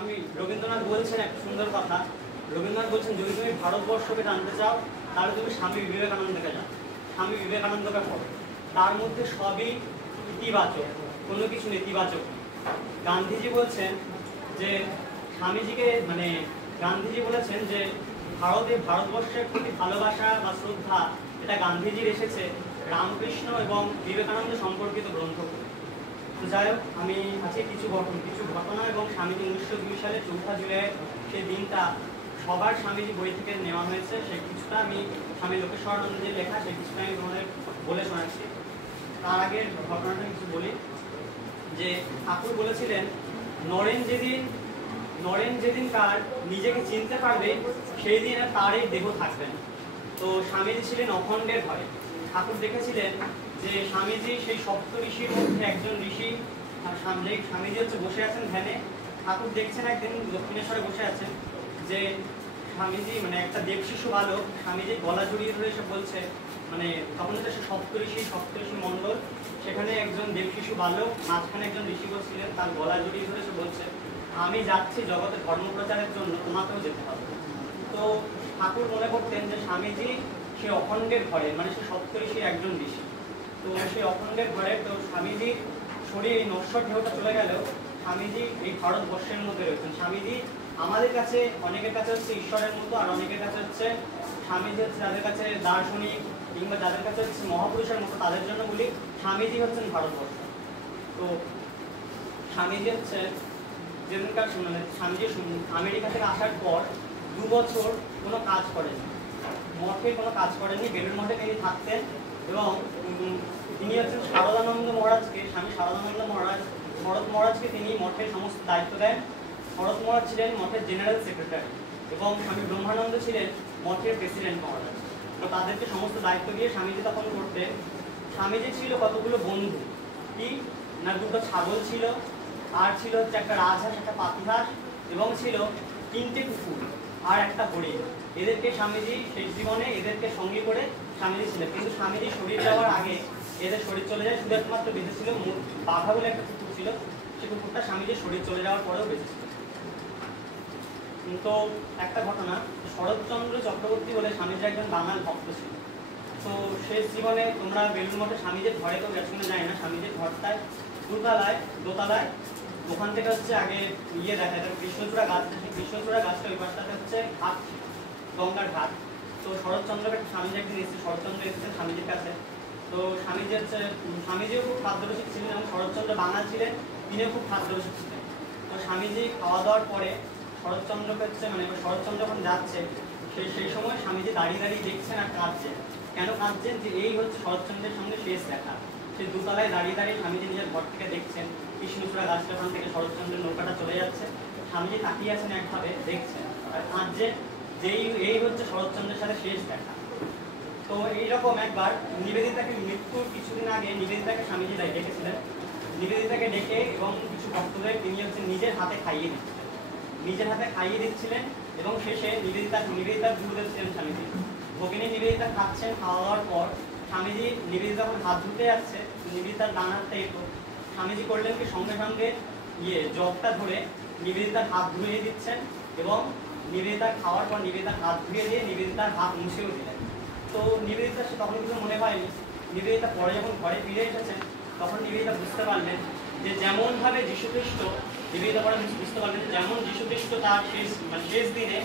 স্বামী রবীন্দ্রনাথ বলছেন একটা সুন্দর কথা। রবীন্দ্রনাথ বলছেন, যদি তুমি ভারতবর্ষকে জানতে চাও তাহলে তুমি স্বামী বিবেকানন্দকে যাও, স্বামী বিবেকানন্দকে পড়ো। তার মধ্যে সবই ইতিবাচক, কোনো কিছু নেতিবাচক। গান্ধীজি বলছেন যে স্বামীজিকে গান্ধীজি বলেছেন যে ভারতবর্ষের প্রতি ভালোবাসা বা শ্রদ্ধা এটা গান্ধীজির এসেছে রামকৃষ্ণ এবং বিবেকানন্দ সম্পর্কিত গ্রন্থ করে। তো যাই হোক, আমি আজকে কিছু ঘটনা এবং স্বামীজি 1902 সালে 4 জুলাই সেই দিনটা সবার স্বামীজি বই থেকে নেওয়া হয়েছে, সেই কিছুটা আমি স্বামী লোকেশ্বরানন্দ যে লেখা সেই কিছুটা আমি তোমাদের বলে শোনাচ্ছি। তার আগের ঘটনাটা কিছু বলি যে ঠাকুর বলেছিলেন, নরেন যেদিন তার নিজেকে চিনতে পারবে সেই দিন আর তার এই দেহ থাকবে না। তো স্বামীজি ছিলেন অখণ্ডের ঘরে। ঠাকুর দেখেছিলেন যে স্বামীজি সেই সপ্ত ঋষির মধ্যে একজন ঋষি, স্বামীজি হচ্ছে বসে আছেন ধ্যানে। ঠাকুর দেখছেন একদিন দক্ষিণেশ্বরে বসে আছেন যে স্বামীজি একটা দেবশিশু বালক স্বামীজি গলা জড়িয়ে ধরে এসে বলছে, তখন হচ্ছে সে সপ্ত ঋষি মণ্ডল, সেখানে একজন দেবশিশু বালক, মাঝখানে একজন ঋষিগণ ছিলেন, তার গলা জড়িয়ে ধরে সে বলছে, আমি যাচ্ছি জগতে ধর্ম প্রচারের জন্য, তোমাকেও যেতে হবে। তো ঠাকুর মনে করতেন যে স্বামীজি সে অখণ্ডের ঘরে, সে সপ্ত ঋষির একজন ঋষি। তো সেই অখণ্ডের ঘরে তো স্বামীজির শরীর এই নশ্বর দেহটা চলে গেলেও স্বামীজি এই ভারতবর্ষের মধ্যে রয়েছেন। স্বামীজি আমাদের কাছে, অনেকের কাছে হচ্ছে ঈশ্বরের মতো, আর অনেকের কাছে হচ্ছে স্বামীজি হচ্ছে যাদের কাছে দার্শনিক কিংবা যাদের কাছে হচ্ছে মহাপুরুষের মতো, তাদের জন্য বলি স্বামীজি হচ্ছেন ভারতবর্ষ। তো স্বামীজি হচ্ছে যেদিনকার স্বামীজি আমেরিকা থেকে আসার পর 2 বছর কোনো কাজ করেনি, মঠে কোনো কাজ করেননি, বেলুড় মঠে তিনি থাকতেন। এবং তিনি হচ্ছেন শারদানন্দ মহারাজকে, স্বামী শারদানন্দ মহারাজ, শরৎ মহারাজকে তিনি মঠের সমস্ত দায়িত্ব দেন। শরৎ মহারাজ ছিলেন মঠের জেনারেল সেক্রেটারি এবং স্বামী ব্রহ্মানন্দ ছিলেন মঠের প্রেসিডেন্ট মহারাজ। তো তাদেরকে সমস্ত দায়িত্ব দিয়ে স্বামীজি তখন করতেন। স্বামীজি ছিল কতগুলো বন্ধু, কি না 2টো ছাগল ছিল, আর ছিল হচ্ছে একটা রাজহাঁস, একটা পাতিহাঁস, এবং ছিল 3টে কুকুর আর একটা হরিণ। এদেরকে স্বামীজি শেষ জীবনে এদেরকে সঙ্গে করে স্বামীজি ছিলেন। কিন্তু স্বামীজি শরীর যাওয়ার আগে এদের শরীর চলে যায়, শুধু একমাত্র বেঁচে ছিল বাঘা বলে একটা কুকুর ছিল, সেই কুকুরটা স্বামীজির শরীর চলে যাওয়ার পরেও বেঁচে ছিল। তো একটা ঘটনা, শরৎচন্দ্র চক্রবর্তী বলে স্বামীজির একজন বাঙাল ভক্ত ছিল। তো শেষ জীবনে তোমরা বেলুড় মঠে স্বামীজির ঘরে কেউ গেছো কিনা যায় না, স্বামীজির ঘরটায় দোতলায় ওখান থেকে হচ্ছে আগে দেখা যায় কৃষ্ণচূড়া গাছ, সেই কৃষ্ণচূড়া গাছটা ওই পাশটাতে হচ্ছে ঘাট, গঙ্গার ঘাট। তো শরৎচন্দ্রকে স্বামীজি একদিন এসেছে, শরৎচন্দ্র এসেছেন স্বামীজির কাছে। তো স্বামীজিও খুব খাদ্যরসিক ছিলেন এবং শরৎচন্দ্র বাঙাল ছিলেন, তিনিও খুব খাদ্যরসিক ছিলেন। তো স্বামীজি খাওয়া দাওয়ার পরে শরৎচন্দ্রকে হচ্ছে শরৎচন্দ্র যখন যাচ্ছে সেই সময় স্বামীজি দাঁড়িয়ে দেখছেন আর কাঁদছেন। কেন কাঁদছেন? যে এই হচ্ছে শরৎচন্দ্রের সঙ্গে শেষ দেখা। সেই দোতলায় দাঁড়িয়ে স্বামীজি নিজের ঘর থেকে দেখছেন কৃষ্ণচূড়া গাছটা, ওখান থেকে শরৎচন্দ্রের নৌকাটা চলে যাচ্ছে, স্বামীজি তাকিয়ে আছেন একভাবে দেখছেন আর কাঁদছেন, যে এই হচ্ছে শরৎচন্দ্রের সাথে শেষ দেখা। তো এইরকম একবার নিবেদিতাকে মৃত্যুর কিছুদিন আগে নিবেদিতাকে স্বামীজি ডেকেছিলেন। নিবেদিতাকে ডেকে এবং কিছু ভক্তদের তিনি হচ্ছে নিজের হাতে খাইয়ে দিচ্ছিলেন এবং শেষে নিবেদিতার গুরুদেব ছিলেন স্বামীজি। ভগিনী নিবেদিতা খাচ্ছেন, খাওয়া দাওয়ার পর স্বামীজি নিবেদিতা যখন হাত ধুতে যাচ্ছে, নিবেদিতার ডান হাতটা এলো, স্বামীজি করলেন কি সঙ্গে সঙ্গে জগটা ধরে নিবেদিতার হাত ধুয়ে দিচ্ছেন এবং নিবেদিতার খাওয়ার পর নিবেদিতার হাত ধুয়ে দিয়ে নিবেদিতার হাত মুছেও দিলেন। তো নিবেদিতা সে তখন কিছু মনে পায়নি। নিবেদিতা পরে যখন ঘরে ফিরে এসেছেন তখন নিবেদিতা বুঝতে পারলেন যে যেমনভাবে যীশুখ্রিস্ট, নিবেদিতা পরে বুঝতে পারলেন যেমন যীশুখ্রিস্ট তার শেষ দিনে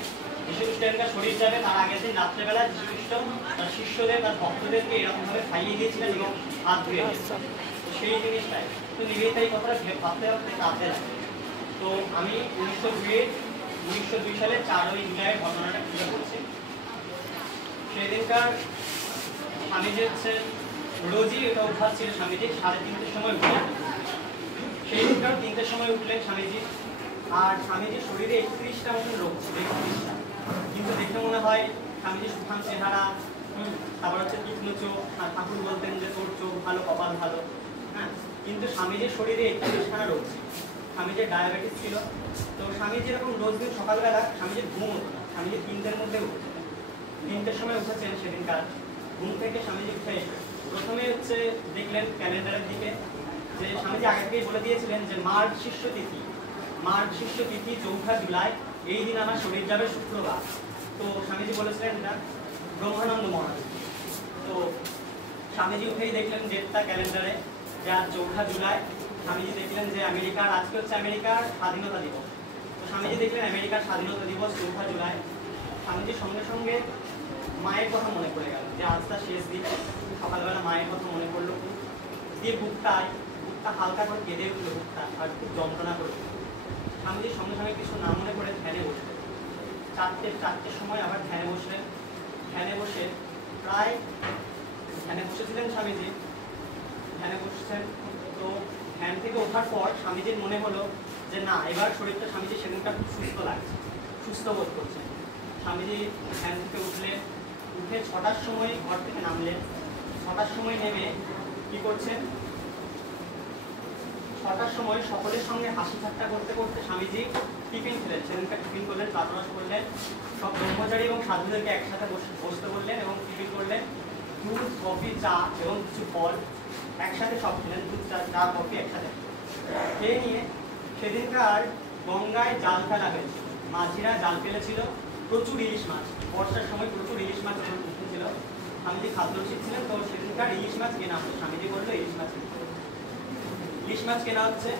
যীশুখ্রিস্টের শরীর যাবে তার আগের দিন রাত্রেবেলা যীশুখ্রিস্ট তার শিষ্যদের, তার ভক্তদেরকে এরকমভাবে খাইয়ে দিয়েছিলেন এবং হাত ধুয়ে দিয়েছিলেন। তো সেই জিনিসটাই তো নিবেদিতা এই কথাটা ভাবতে কাঁদতে লাগে। তো আমি 1902 সালে 4 জুলাইয়ের ঘটনাটা খুলে বলছি। সেদিনকার স্বামীজি হচ্ছে রোজই এটা অভ্যাস ছিল স্বামীজি 3:30 সময় উঠলেন। সেই দিনকার 3টের সময় উঠলেন স্বামীজি, আর স্বামীজির শরীরে 31টা মতন রোগ ছিল, 31টা। কিন্তু দেখে মনে হয় স্বামীজি সুঠাম চেহারা, তারপর হচ্ছে তীক্ষ্ণ চোখ, ঠাকুর বলতেন যে তোর চোখ ভালো, কপাল ভালো, হ্যাঁ। কিন্তু স্বামীজির শরীরে 31খানা রোগ ছিল। স্বামীজির ডায়াবেটিস ছিল। তো স্বামীজি এরকম রোজ দিন সকালবেলা স্বামীজির ঘুম হতো না, স্বামীজি 3টের মধ্যে উঠতেন। 3টের সময় উঠেছেন সেদিনকার, ঘুম থেকে স্বামীজি উঠে প্রথমে হচ্ছে দেখলেন ক্যালেন্ডারের দিকে যে স্বামীজি আগে থেকেই বলে দিয়েছিলেন যে মার্চ শিষ্য তিথি মার্গশীর্ষ তিথি 4 জুলাই, এই দিন আমার শরীর যাবে শুক্রবার। তো স্বামীজি বলেছিলেন এটা ব্রহ্মানন্দ মহারাজ। তো স্বামীজি উঠেই দেখলেন ডেটটা ক্যালেন্ডারে যে আজ 4 জুলাই। স্বামীজি দেখলেন যে আমেরিকার আজকে হচ্ছে আমেরিকার স্বাধীনতা দিবস। তো স্বামীজি দেখলেন আমেরিকার স্বাধীনতা দিবস 4 জুলাই। স্বামীজির সঙ্গে সঙ্গে মায়ের কথা মনে পড়ে গেল যে আজ তার শেষ দিন। সকালবেলা মায়ের কথা মনে পড়লো, দিয়ে বুকটা হালকা করে কেঁদে উঠলো, বুকটা আর খুব যন্ত্রণা করলো। স্বামীজির সঙ্গে সঙ্গে কিছু না মনে করে ধ্যানে বসলেন। চারটের সময় আবার ধ্যানে বসলেন। ধ্যানে বসে প্রায় ধ্যানে বসেছিলেন স্বামীজি, ধ্যানে বসছেন। তো ধ্যান থেকে ওঠার পর স্বামীজির মনে হলো যে না, এবার শরীরটা স্বামীজি সেদিনটা খুব সুস্থ লাগছে, সুস্থ বোধ করছে। স্বামীজি ধ্যান থেকে উঠলেন, উঠে 6টার সময় ঘর থেকে নামলেন। 6টার সময় নেমে কি করছেন, 6টার সময় সকলের সঙ্গে হাসি ঠাট্টা করতে করতে স্বামীজি টিফিন খেলেন। সেদিনকার টিফিন করলেন, প্রাতরাশ করলেন, সব ব্রহ্মচারী এবং সাধুদেরকে একসাথে বসতে বললেন এবং টিফিন করলেন। দুধ, কফি, চা এবং কিছু ফল একসাথে সব খেলেন। দুধ, চা, কফি একসাথে খেয়ে নিয়ে সেদিনকার গঙ্গায় জাল ফেলা হয়েছিল। মাঝিরা জাল ফেলেছিল, প্রচুর ইলিশ মাছ। বর্ষার সময় প্রচুর ইলিশ মাছ উঠেছিল। স্বামীজি খাদ্যরসিক ছিলেন, তো সেদিনকার ইলিশ মাছ কেনা হতো। স্বামীজি বললো ইলিশ মাছ কেনা হচ্ছে।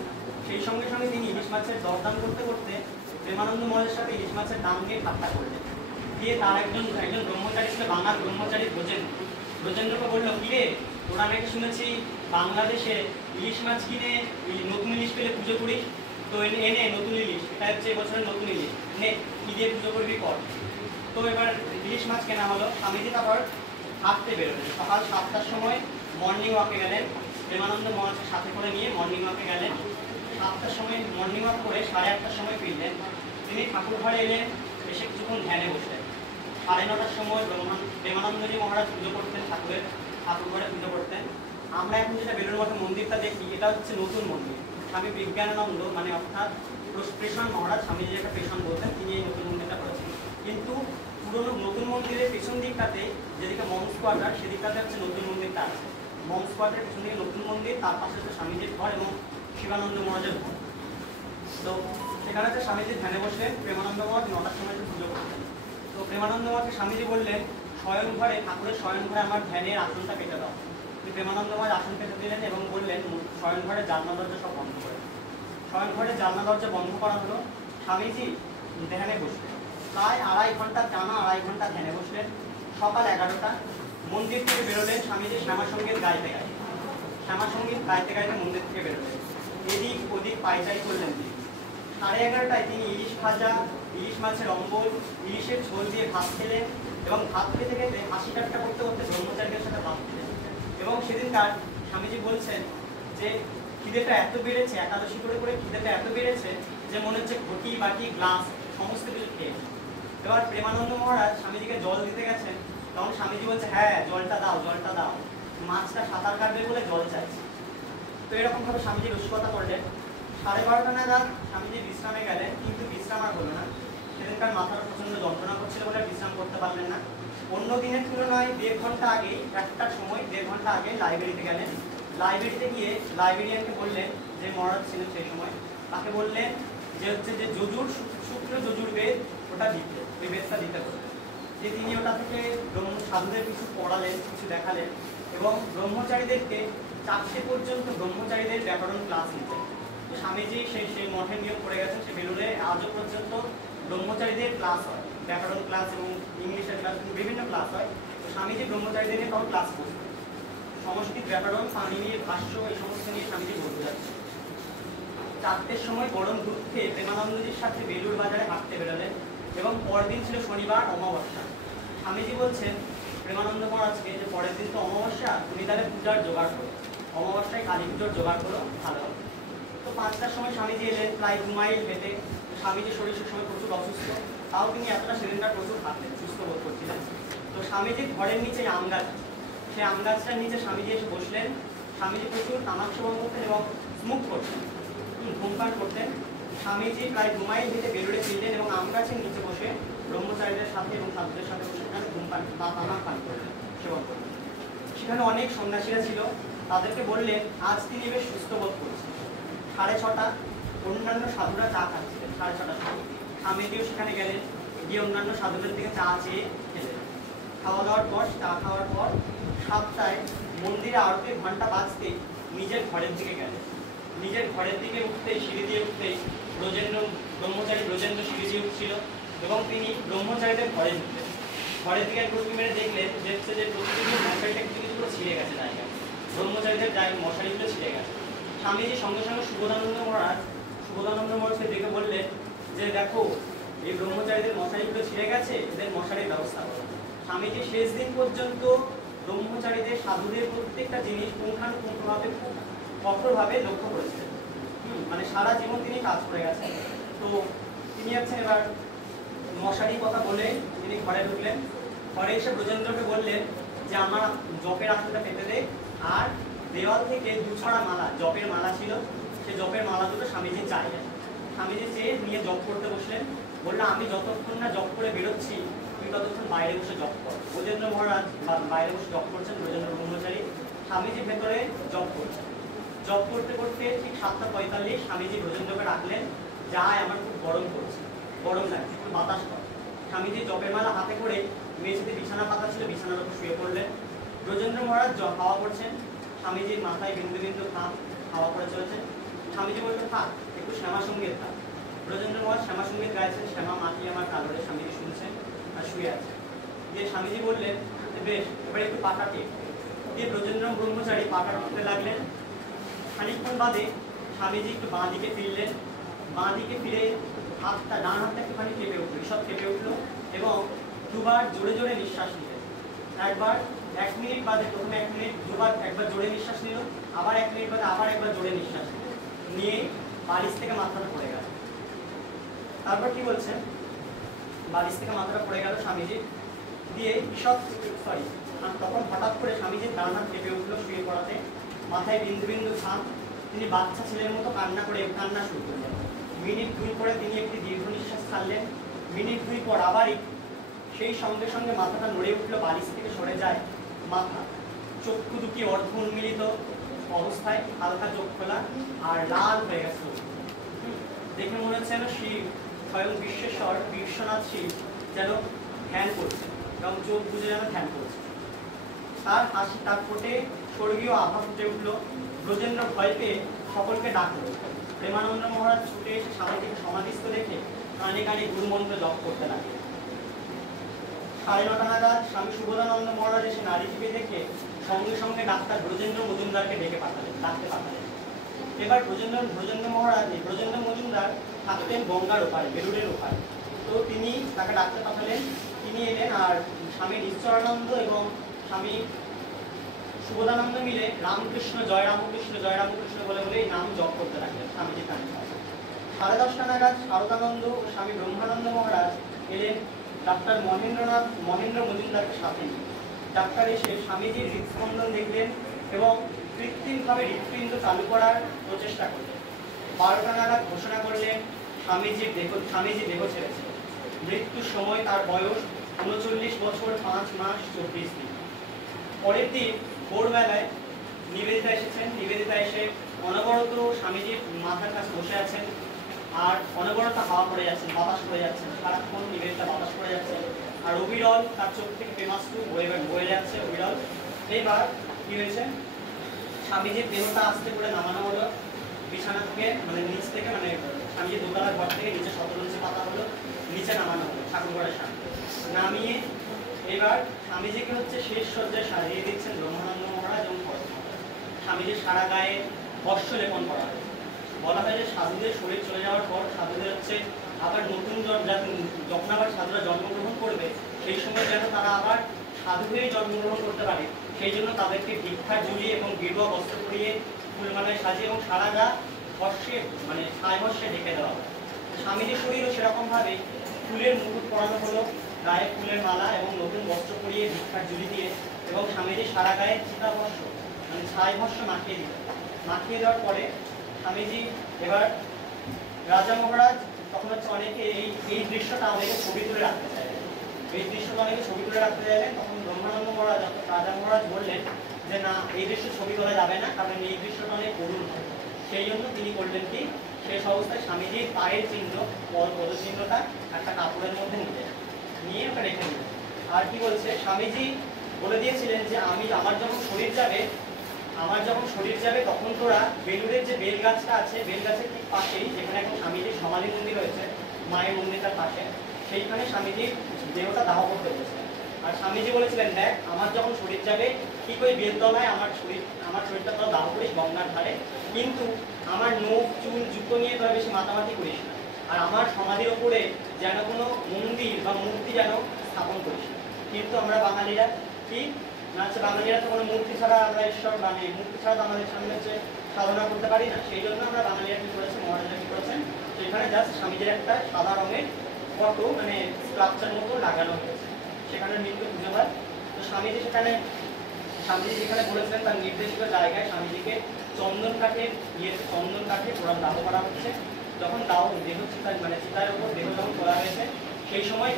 সেই সঙ্গে সঙ্গে তিনি ইলিশ মাছের দরদাম করতে করতে প্রেমানন্দ মহারাজের সাথে ইলিশ মাছের দাম নিয়ে ঠাট্টা করলেন। দিয়ে তার একজন ব্রহ্মচারী ছিল, বাংলার ব্রহ্মচারী ব্রজেন্দ্রকে বললো, কিরে তোরা নাকি শুনেছি বাংলাদেশে ইলিশ মাছ কিনে নতুন ইলিশ পেলে পুজো করিস, তো এনে নতুন ইলিশ, এটা হচ্ছে এবছরের নতুন ইলিশ, নে কি দিয়ে পুজো করবি কর। তো এবার ইলিশ মাছ কেনা হলো। স্বামীজি তারপর হাঁটতে বেরোলেন। সকাল 7টার সময় মর্নিং ওয়াকে গেলেন, প্রেমানন্দ মহারাজের সাথে করে নিয়ে মর্নিং ওয়াকে গেলেন। 7টার সময় মর্নিং ওয়াক করে 8:30টার সময় ফিরলেন। তিনি ঠাকুর ঘরে এলেন, এসে কিছুক্ষণ ধ্যানে বসলেন। 9:30টার সময় প্রেমানন্দজি মহারাজ পুজো করতেন, ঠাকুর ঘরে পুজো করতেন। আমরা এখন যেটা বেলুড় মঠের মন্দিরটা দেখি, এটা হচ্ছে নতুন মন্দির। স্বামী বিজ্ঞানানন্দ মানে অর্থাৎ প্রেষণ মহারাজ, স্বামীজি একটা প্রেষণ বলতেন, তিনি এই নতুন মন্দিরটা করেছেন। কিন্তু পুরনো নতুন মন্দিরের পেছন দিকটাতে যেদিকে মমস কোয়ার্টার, সেদিকটাতে হচ্ছে নতুন মন্দিরটা আছে। মমস কোয়ার্টারের পেছন দিকে নতুন মন্দির, তার পাশে হচ্ছে স্বামীজির ঘর এবং শিবানন্দ মহারাজের ঘর। তো সেখানে হচ্ছে স্বামীজি ধ্যানে বসলেন। প্রেমানন্দ মহারাজ 9টার সময় পুজো করতেন। তো প্রেমানন্দ মহারাজকে স্বামীজি বললেন, শয়ন ঘরে, ঠাকুরের শয়ন ঘরে আমার ধ্যানের আসনটা কেটে দাও। প্রেমানন্দ মহারাজ আসন কেটে দিলেন এবং বললেন শয়ন ঘরে জানলা দরজা সব বন্ধ করে। শয়ন ঘরে জানলা দরজা বন্ধ করা হলো। স্বামীজি ধ্যানে বসলেন। প্রায় 2.5 ঘন্টা, টানা 2.5 ঘন্টা ধ্যানে বসলেন। সকাল 11টা মন্দির থেকে বেরোলেন। স্বামীজি শ্যামাসঙ্গীত গাইতে গাইতে মন্দির থেকে বেরোলেন। এদিক ওদিক পাইচাই করলেন তিনি। 11:30টায় তিনি ইলিশ ভাজা, ইলিশ মাছের অম্বল, ইলিশের ঝোল দিয়ে ভাত খেলেন এবং ভাত খেতে খেতে হাসি ঠাট্টা করতে করতে ব্রহ্মচারীদের সাথে ভাত খেলেন। এবং সেদিনকার স্বামীজি বলছেন যে খিদেটা এত বেড়েছে, একাদশী করে করে খিদেটা এত বেড়েছে যে মনে হচ্ছে ঘটি, বাটি, গ্লাস সমস্ত কিছু খেয়ে। এবার প্রেমানন্দ মহারাজ স্বামীজিকে জল দিতে গেছেন, তখন স্বামীজি বলছে, হ্যাঁ জলটা দাও, জলটা দাও, মাছটা সাঁতার কাটবে বলে জল চাইছে। তো এরকম ভাবে স্বামীজি রসিকতা করলেন। 12:30 নাগাদ স্বামীজি বিশ্রামে গেলেন, কিন্তু বিশ্রাম আর হলো না। সেদিনকার মাথাটা প্রচন্ড যন্ত্রণা করছিল বলে বিশ্রাম করতে পারলেন না। অন্য দিনের তুলনায় 1.5 ঘন্টা আগে, 1টার সময় 1.5 ঘন্টা আগে লাইব্রেরিতে গেলেন। লাইব্রেরিতে গিয়ে লাইব্রেরিয়ানকে বললেন, যে মহারাজ ছিলেন সেই সময়, তাকে বললেন যে হচ্ছে যে যজুর শুক্র যজুর বেদ, ওটা দিতে, ওই বেদটা দিতে বললেন। যে তিনি ওটা থেকে সাধুদের কিছু পড়ালেন, কিছু দেখালেন এবং ব্রহ্মচারীদেরকে 4টে পর্যন্ত ব্রহ্মচারীদের ব্যাকরণ ক্লাস নিতেন। স্বামীজি সেই মঠের নিয়ম করে গেছেন, সে বেলুড়ে আজও পর্যন্ত ব্রহ্মচারীদের ক্লাস হয়, ব্যাকরণ ক্লাস এবং ইংলিশের ক্লাস, বিভিন্ন ক্লাস হয়। তো স্বামীজি ব্রহ্মচারীদের নিয়ে তখন ক্লাস করতেন। সংস্কৃত ব্যাকরণ, পাণিনির ভাষ্য, এই সমস্ত নিয়ে স্বামীজি বলতে যাচ্ছে। 4টের সময় গরম দুধ খেয়ে প্রেমানন্দজির সাথে বেলুড় বাজারে হাঁটতে বেরোলেন এবং পরদিন ছিল শনিবার, অমাবস্যা। স্বামীজি বলছেন প্রেমানন্দ মহারাজকে যে পরের দিন তো অমাবস্যা, তুমি তাহলে পূজার জোগাড় করো, অমাবস্যায় কালী পুজোর জোগাড় করো, ভালো হবে। তো 5টার সময় স্বামীজি এলেন, প্রায় 2 মাইল হেঁটে। স্বামীজির শরীর সে সময় প্রচুর অসুস্থ, তাও তিনি এতটা সেদিনকার প্রচুর হাঁটলেন, সুস্থ বোধ করছিলেন। তো স্বামীজির ঘরের নিচে আম গাছ, সেই আম গাছটার নিচে স্বামীজি এসে বসলেন। স্বামীজি প্রচুর তামাক সেবন করতেন এবং স্মোক করতেন, ধূমপান করতেন। স্বামীজি প্রায় 2 মাইল হেঁটে বেলুড়ে ফিরলেন এবং আম গাছের নিচে বসে ব্রহ্মচারীদের সাথে এবং সাধুদের সাথে বসে সেখানে ধূমপান বা তামাক পান করলেন, সেবন করলেন। সেখানে অনেক সন্ন্যাসীরা ছিল, তাদেরকে বললেন আজ তিনি বেশ সুস্থ বোধ করছেন। 6:30 অন্যান্য সাধুরা চা খাচ্ছিলেন 6:30টার সময়। স্বামীজিও সেখানে গেলেন, গিয়ে অন্যান্য সাধুদের থেকে চা চেয়ে খেলেন। খাওয়া দাওয়ার পর, চা খাওয়ার পর 7টায় মন্দিরে আরতির ঘন্টা বাজতে নিজের ঘরের দিকে গেলেন। নিজের ঘরের দিকে উঠতেই, সিঁড়ি দিয়ে উঠতেই ব্রহ্মচারী ব্রজেন্দ্র সিঁড়ি দিয়ে উঠছিল এবং তিনি ব্রহ্মচারীদের ঘরে ঢুকলেন। ঘরের দিকে একটু মেরে দেখলেন যে প্রতিদিন মশারিটা কিছু কিছু করে ছিঁড়ে গেছে জায়গায়, ব্রহ্মচারীদের মশারিগুলো ছিঁড়ে গেছে। স্বামীজি সঙ্গে সঙ্গে সুবোধানন্দ মহারাজকে দেখে বললেন যে দেখো, এই ব্রহ্মচারীদের মশারিগুলো ছিঁড়ে গেছে, এদের মশারির ব্যবস্থা করো। স্বামীজি শেষ দিন পর্যন্ত ব্রহ্মচারীদের, সাধুদের প্রত্যেকটা জিনিস পুঙ্খানুপুঙ্খভাবে, খুব কঠোরভাবে লক্ষ্য করেছিলেন। মানে সারা জীবন তিনি কাজ করে গেছেন। তো তিনি হচ্ছেন এবার মশারির কথা বলে তিনি ঘরে ঢুকলেন। ঘরে এসে ব্রজেন্দ্রকে বললেন যে আমার জপের আত্মাটা পেতে দে, আর দেওয়াল থেকে 2 ছড়া মালা, জপের মালা ছিল, সে জপের মালা দুটো স্বামীজি চাইলেন। স্বামীজি চেয়ে নিয়ে জপ করতে বসলেন। বললো আমি যতক্ষণ না জপ করে বেরোচ্ছি তুই ততক্ষণ বাইরে বসে জপ কর। ব্রজেন্দ্র মহারাজ বাইরে বসে জপ করছেন, ব্রজেন্দ্র ব্রহ্মচারী। স্বামীজি ভেতরে জপ করছেন। জপ করতে করতে ঠিক 7:45 স্বামীজি ব্রজেন্দ্রকে ডাকলেন, যাই আমার খুব গরম করছে, গরম লাগছে, একটু বাতাস কর। স্বামীজি জপের মালা হাতে করে মেঝেতে বিছানা পাতা ছিল, বিছানার উপর শুয়ে পড়লেন। ব্রজেন্দ্র মহারাজ হাওয়া করছেন, স্বামীজির মাথায় বিন্দু বিন্দু থাম হাওয়া করে চলেছেন। স্বামীজি বললেন থাক, একটু শ্যামা সঙ্গীত থাক। ব্রজেন্দ্র মহারাজ শ্যামা সঙ্গীত গাইছেন, শ্যামা মাটি আমার কালোরে, স্বামীজি শুনছেন আর শুয়ে আছে। দিয়ে স্বামীজি বললেন বেশ, এবার একটু পাটা টেক। দিয়ে ব্রজেন্দ্র ব্রহ্মচারী পাটা টেকতে লাগলেন। খানিকক্ষণ বাদে স্বামীজি একটু বাঁ দিকে ফিরলেন। বাঁ দিকে ফিরে ডান হাতটা একটুখানি কেঁপে উঠলো, সব কেঁপে উঠলো এবং দুবার জোরে জোরে নিঃশ্বাস নিলেন। একবার 1 মিনিট বাদে, প্রথমে 1 মিনিট একবার জোরে নিঃশ্বাস নিল, আবার 1 মিনিট বাদে আবার একবার জোরে নিঃশ্বাস নিয়ে বালিশ থেকে মাথাটা পড়ে গেল। তারপর কি বলছেন, বালিশ থেকে মাথাটা পড়ে গেল স্বামীজি। দিয়ে তখন হঠাৎ করে স্বামীজির ডান হাত কেঁপে উঠলো শুয়ে পড়াতে, মাথায় বিন্দু বিন্দু ঘাম। তিনি বাচ্চা ছেলের মতো কান্না শুরু করলেন। মিনিট 2 পরে তিনি একটি দীর্ঘ নিঃশ্বাস ছাড়লেন। মিনিট 2 পর আবার সেই সঙ্গে সঙ্গে মাথাটা নড়ে উঠলো, বালিশ থেকে সরে যায় মাথা। চক্ষু দুটি অর্ধ উন্মিলিত অবস্থায়, হালকা চোখ খোলা আর লাল হয়ে গেছে। দেখে মনে হচ্ছে যেন শিব, স্বয়ং বিশ্বেশ্বর বিশ্বনাথ শিব যেন ধ্যান করছে এবং চোখ বুঝে যেন ধ্যান করছে। তার হাসি, তার ঠোঁটে স্বর্গীয় আভা ফুটে উঠলো। ব্রজেন্দ্র ভয় পেয়ে সকলকে ডাকলো। প্রেমানন্দ মহারাজ ছুটে এসে স্বামীজিকে সমাধিস্থ দেখে কানে কানে গুরুমন্ত্র জপ করতে লাগলেন। 9:30 নাগাদ স্বামী সুবোধানন্দ মহারাজ এসে নারী টিপে দেখে সঙ্গে সঙ্গে ডাক্তার ব্রজেন্দ্র মজুমদারকে ডাকতে পাঠালেন। এবার ব্রজেন্দ্র মজুমদার থাকতেন গঙ্গার ওপারে, বেলুড়ের ওপারে। তো তিনি তাকে ডাকতে পাঠালেন। তিনি এলেন আর স্বামী নিশ্চরানন্দ এবং স্বামী সুবোধানন্দ মিলে রামকৃষ্ণ জয় রামকৃষ্ণ বলে এই নাম জপ করতে লাগলেন স্বামীজি কানে। 10:30 নাগাদ শারদানন্দ ও স্বামী ব্রহ্মানন্দ মহারাজ এলেন ডাক্তার মহেন্দ্র মজুমদারকে সাথে নিয়ে। ডাক্তার এসে স্বামীজির হৃদস্পন্দন দেখলেন এবং কৃত্রিমভাবে হৃৎপিণ্ড চালু করার প্রচেষ্টা করলেন। 12টা নাগাদ ঘোষণা করলেন স্বামীজি দেহ ছেড়েছে। মৃত্যুর সময় তার বয়স 39 বছর 5 মাস 24 দিন। পরের দিন ভোরবেলায় নিবেদিতা এসেছেন। নিবেদিতা এসে অনবরত স্বামীজির মাথার কাছে বসে আছেন আর অনবরত হাওয়া পড়ে যাচ্ছেন, বাতাস পড়ে যাচ্ছেন, সারাক্ষণ নিবেদিতা বাতাস পড়ে যাচ্ছে আর অবিরল তার চোখ থেকে প্রেমাশ্রু বয়ে যাচ্ছে অবিরল। এইবার কি হয়েছে, স্বামীজির দেহটা আস্তে করে নামানো হলো বিছানা থেকে, মানে নিচ থেকে, মানে স্বামীজির দোতলার ঘর থেকে নিচে শতরঞ্চি পাতা হলো, নিচে নামানো হলো ঠাকুরঘরের সামনে। নামিয়ে এবার স্বামীজিকে শেষ সজ্জায় সাজিয়ে দিচ্ছেন ব্রহ্মানন্দ মহারাজ এবং স্বামীজির সারা গায়ে বস্ত্র লেপন করা হয়। বলা হয় যে সাধুদের শরীর চলে যাওয়ার পর সাধুদের আবার নতুন যখন আবার সাধুরা জন্মগ্রহণ করবে সেই সময় যেন তারা আবার সাধু হয়েই জন্মগ্রহণ করতে পারে, সেই জন্য তাদেরকে দীক্ষা ঝুলিয়ে এবং গেরুয়া বস্ত্র পরিয়ে ফুলমালায় সাজিয়ে এবং সারা গা ভস্যে, মানে ছাই ভস্যে ঢেকে দেওয়া হয়। স্বামীজির শরীরও সেরকমভাবে ফুলের মুকুট পরানো হলো, গায়ে ফুলের মালা এবং নতুন বস্ত্র পরিয়ে দীক্ষার ঝুলি দিয়ে, এবং স্বামীজির সারা গায়ে চিতা ভস্য, মানে ছাই ভস্য মাখিয়ে দিল। মাখিয়ে দেওয়ার পরে স্বামীজি এবার রাজা মহারাজ তখন অনেকে এই দৃশ্যটা অনেকে ছবি তুলে রাখতে চাইলেন। এই দৃশ্যটা অনেকে ছবি তুলে রাখতে চাইলেন। তখন ব্রহ্মানন্দ মহারাজ রাজা মহারাজ বললেন যে না, এই দৃশ্য ছবি তোলা যাবে না, কারণ এই দৃশ্যটা অনেক করুণ হয়। সেই জন্য তিনি করলেন কি, শেষ অবস্থায় স্বামীজির পায়ের চিহ্ন, পদচিহ্নটা একটা কাপড়ের মধ্যে নিয়ে ওটা রেখে দিল। আর কি বলছে, স্বামীজি বলে দিয়েছিলেন যে আমার যখন শরীর যাবে তখন তোরা বেলুড়ের যে বেল গাছটা আছে, বেল গাছের ঠিক পাশেই যেখানে এখন স্বামীজির সমাধি মন্দির রয়েছে, মায়ের মন্দিরটার পাশে, সেইখানে স্বামীজির দেহটা দাহ করতে বলেছিলেন। আর স্বামীজি বলেছিলেন, দেখ আমার যখন শরীর যাবে ঠিক ওই বেলতলায় আমার শরীরটা তোরা দাহ করিস গঙ্গার ধারে, কিন্তু আমার নখ চুল জুতো নিয়ে তোরা বেশি মাতামাতি করিস না। আর আমার সমাধির ওপরে যেন কোনো মন্দির বা মূর্তি যেন স্থাপন করিস না। কিন্তু আমরা বাঙালিরা কি না, হচ্ছে বাঙালিরা তো কোনো মূর্তি ছাড়া আমরা ঈশ্বর মূর্তি ছাড়া তো আমাদের সামনে হচ্ছে সাধনা করতে পারি না। সেই জন্য আমরা বাঙালিরা কি করেছেন, মহারাজা কি করেছেন, সেখানে জাস্ট স্বামীজির একটা সাদা রঙের ফটো স্ট্রাকচার মতো লাগানো হয়েছে, সেখানে মৃত্যু পুজো হয়। তো স্বামীজি যেখানে বলেছিলেন তার নির্দেশিত জায়গায় স্বামীজিকে চন্দন কাঠে পুরাণ দাহ করা হচ্ছে। যখন দেহ চিতার উপর দেহ যখন তোলা হয়েছে, সেই সময়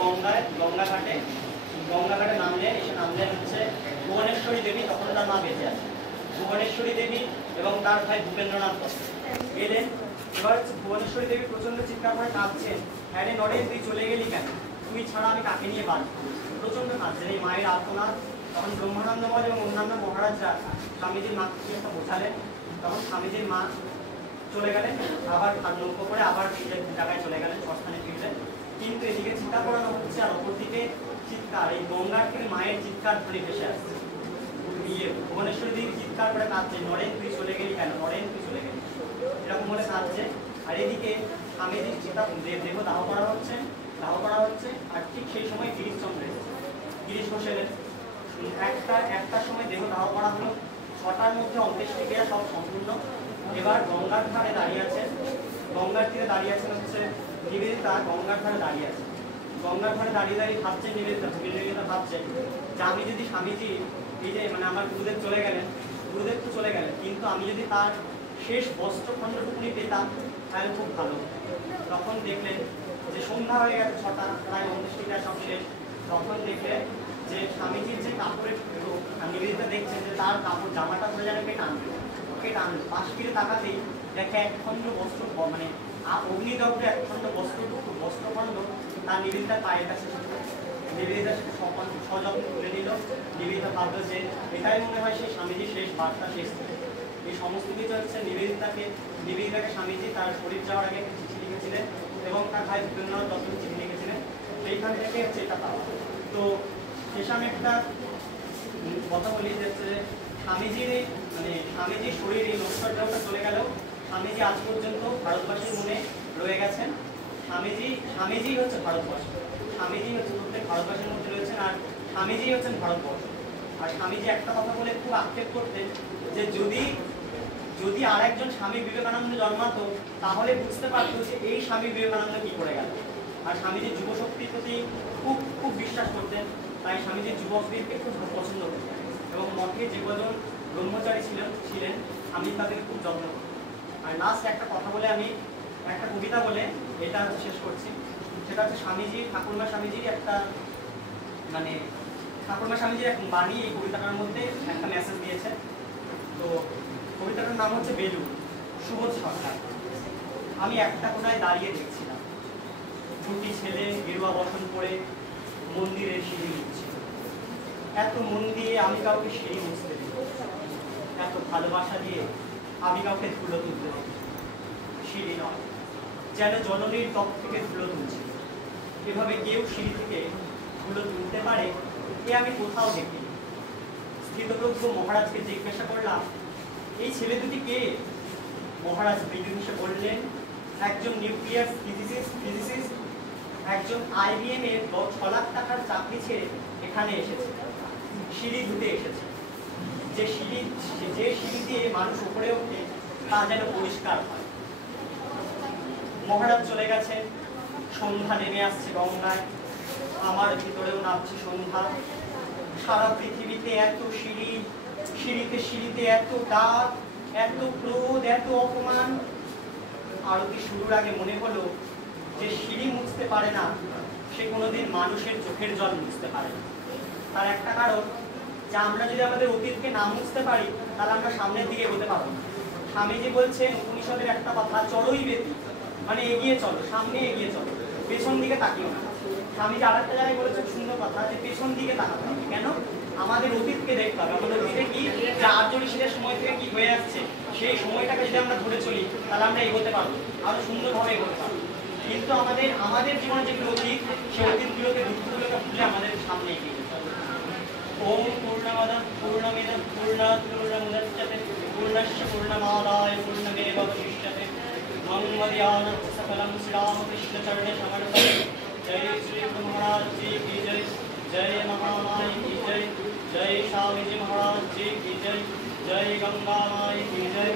গঙ্গাঘাটে নামলেন হচ্ছে ভুবনেশ্বরী দেবী, তখন তার মা বেঁচে আছে, ভুবনেশ্বরী দেবী এবং তার ভাই ভূপেন্দ্রনাথ দত্ত এলেন। এবার হচ্ছে ভুবনেশ্বরী দেবী প্রচন্ড চিৎকার করে কাঁদছেন, হ্যাঁ রে নরেন তুই চলে গেলি কেন, তুই ছাড়া আমি কাকে নিয়ে বাঁচব, প্রচন্ড কাঁদছেন। এই মায়ের আর্তনাদ তখন ব্রহ্মানন্দময় এবং অন্যান্য মহারাজরা স্বামীজির মাকে একটা বোঝালেন। তখন স্বামীজির মা চলে গেলেন, আবার নৌকো করে আবার নিজের জায়গায় চলে গেলেন, শ্মশানে ফিরলেন। কিন্তু এদিকে চিতা পড়ানো হচ্ছে, আর অপরদিকে চিৎকার, এই গঙ্গার থেকে মায়ের চিৎকার ধরে ভেসে আসছে। ভুবনেশ্বরী দেবী চিৎকার করে কাঁদছে, নরেন তুই চলে গেলি কেন, নরেন তুই চলে গেলি, এরকম বলে কাঁদছে। আর এদিকে স্বামীজির চিতা দেহ দাহ করা হচ্ছে। আর ঠিক সেই সময় গিরিশচন্দ্র এসেছে, গিরিশ ঘোষ এলেন। একটার সময় দেহ দাহ করা হলো, 6টার মধ্যে অন্ত্যেষ্টিক্রিয়া সব সম্পূর্ণ। এবার গঙ্গার ধারে দাঁড়িয়ে আছেন হচ্ছে নিবেদিতা, গঙ্গার ধারে দাঁড়িয়ে দাঁড়িয়ে ভাবছেন নিবেদিতা ভাবছেন যে আমি যদি স্বামীজি এই যে আমার গুরুদেব তো চলে গেলেন, কিন্তু আমি যদি তার শেষ বস্ত্রখণ্ডটুকুনি পেতাম তাহলে খুব ভালো। তখন দেখলেন যে সন্ধ্যা হয়ে গেছে, 6টা প্রায় অন্ত্যেষ্টিক্রিয়া সব শেষ। তখন দেখলেন যে স্বামীজির যে কাপড়ের টুকরো, নিবেদিতা দেখছেন যে তার কাপড় জামাটা পরে যেন ওকে টানলো। পাশ ফিরে তাকাতেই দেখে একখণ্ড বস্ত্র অগ্নিদগ্ধ একখণ্ড বস্ত্রখণ্ড তার নিবেদিতার পায়ের কাছে নিবেদিতা সযত্ন তুলে নিল। নিবেদিতা ভাবলো যে এটাই মনে হয় সেই স্বামীজির শেষ বার্তা, শেষ থেকে। এই সমস্ত কিছু হচ্ছে নিবেদিতাকে স্বামীজি তার শরীর যাওয়ার আগে একটা চিঠি লিখেছিলেন এবং তার ভাই ভূপেন্দ্রনাথ দত্তকে চিঠি লিখেছিলেন, সেইখান থেকে হচ্ছে এটা পাওয়া। তো শেষে আমি একটা কথা বলি যে স্বামীজির শরীর এই নশ্বর দেহটা চলে গেলেও স্বামীজি আজ পর্যন্ত ভারতবাসীর মনে রয়ে গেছেন। স্বামীজি হচ্ছে ভারতবর্ষ, স্বামীজি হচ্ছে প্রত্যেক ভারতবাসীর মধ্যে রয়েছেন, আর স্বামীজি হচ্ছেন ভারতবর্ষ। আর স্বামীজি একটা কথা বলে খুব আক্ষেপ করতেন যে যদি আর একজন স্বামী বিবেকানন্দ জন্মাতো তাহলে বুঝতে পারতো যে এই স্বামী বিবেকানন্দ কি করে গেল। আর স্বামীজি যুবশক্তির প্রতি খুব বিশ্বাস করতেন, তাই স্বামীজি যুবকদেরকে খুব পছন্দ করতেন এবং মঠে যে কজন ব্রহ্মচারী ছিলেন আমি তাদেরকে খুব যত্ন করতাম। আর লাস্ট একটা কথা বলে আমি একটা কবিতা বলে এটা শেষ করছি। সেটা হচ্ছে ঠাকুরমা স্বামীজির একটা এক বাণী এই কবিতাটার মধ্যে একটা মেসেজ দিয়েছে। তো কবিতাটার নাম হচ্ছে বেলুড়, সুবোধ সরকার। আমি একটা কোনায় দাঁড়িয়ে দেখছিলাম, দুটি ছেলে গেরুয়া বসন পরে মন্দিরের সিঁড়ি উঠছিল। এত মন দিয়ে আমি কাউকে সিঁড়ি মুছতে দিই, এত ভালোবাসা দিয়ে আমি কাউকে ধুলো তুলতে দিই। সিঁড়ি নয়, যেন জননীর ত্বক থেকে ধুলো তুলছি। এভাবে কেউ সিঁড়ি থেকে ধুলো তুলতে পারে এ আমি কোথাও দেখিনি। স্থিতপ্রজ্ঞ মহারাজকে জিজ্ঞাসা করলাম, এই ছেলে দুটি কে? মহারাজ মৃদু হেসে বললেন, একজন নিউক্লিয়ার ফিজিসিস্ট, একজন IBM এর 6 লাখ টাকার চাকরি ছেড়ে এখানে এসেছে, সিঁড়ি ধুতে এসেছে। যে সিঁড়ি দিয়ে মানুষ উপরে ওঠে তা যেন পরিষ্কার হয়। মহারাজ চলে গেছেন, সন্ধ্যা নেমে আসছে গঙ্গায়, আমার ভিতরেও নামছে সন্ধ্যা। সারা পৃথিবীতে এত সিঁড়ি, সিঁড়িতে এত ডাক, এত ক্রোধ, এত অপমান। আরতি শুরুর আগে মনে হলো যে সিঁড়ি মুছতে পারে না সে কোনোদিন মানুষের চোখের জল মুছতে পারে না। তার একটা কারণ যে আমরা যদি আমাদের অতীতকে না মুছতে পারি তাহলে আমরা সামনের দিকে এগোতে পারবো না। স্বামীজি বলছেন উপনিষদের একটা কথা, চড়ই বেতি, মানে এগিয়ে চলো, সামনে এগিয়ে চলো, পেছন দিকে তাকিও না। স্বামীজি আরেকটা জায়গায় বলেছেন সুন্দর কথা, যে পেছন দিকে তাকাতে হবে। কেন? আমাদের অতীতকে দেখতে হবে, আমাদের অতীতে কি যে আর্য ঋষিদের সময় থেকে কি হয়ে আসছে, সেই সময়টাকে যদি আমরা ধরে চলি তাহলে আমরা এগোতে পারবো, আরো সুন্দরভাবে এগোতে পারবো। কিন্তু আমাদের জীবনে যেগুলো অতীত, সেই অতীতগুলোকে, দুঃখগুলোকে ভুলে আমাদের সামনে এগিয়ে যেতে হবে। ওম পূর্ণমদঃ পূর্ণমিদঃ পূর্ণাৎ পূর্ণমুদচ্যতে পূর্ণস্য পূর্ণমাদায় পূর্ণমেবাবশিষ্যতে। মঙ্গলয়ান সকলং শ্রীরামকৃষ্ণচরণে সমর্পণে। जय श्री गुरु महाराज जी की जय, जय महामाई की जय, जय स्वामी जी महाराज जी की जय, जय गंगा माई की जय।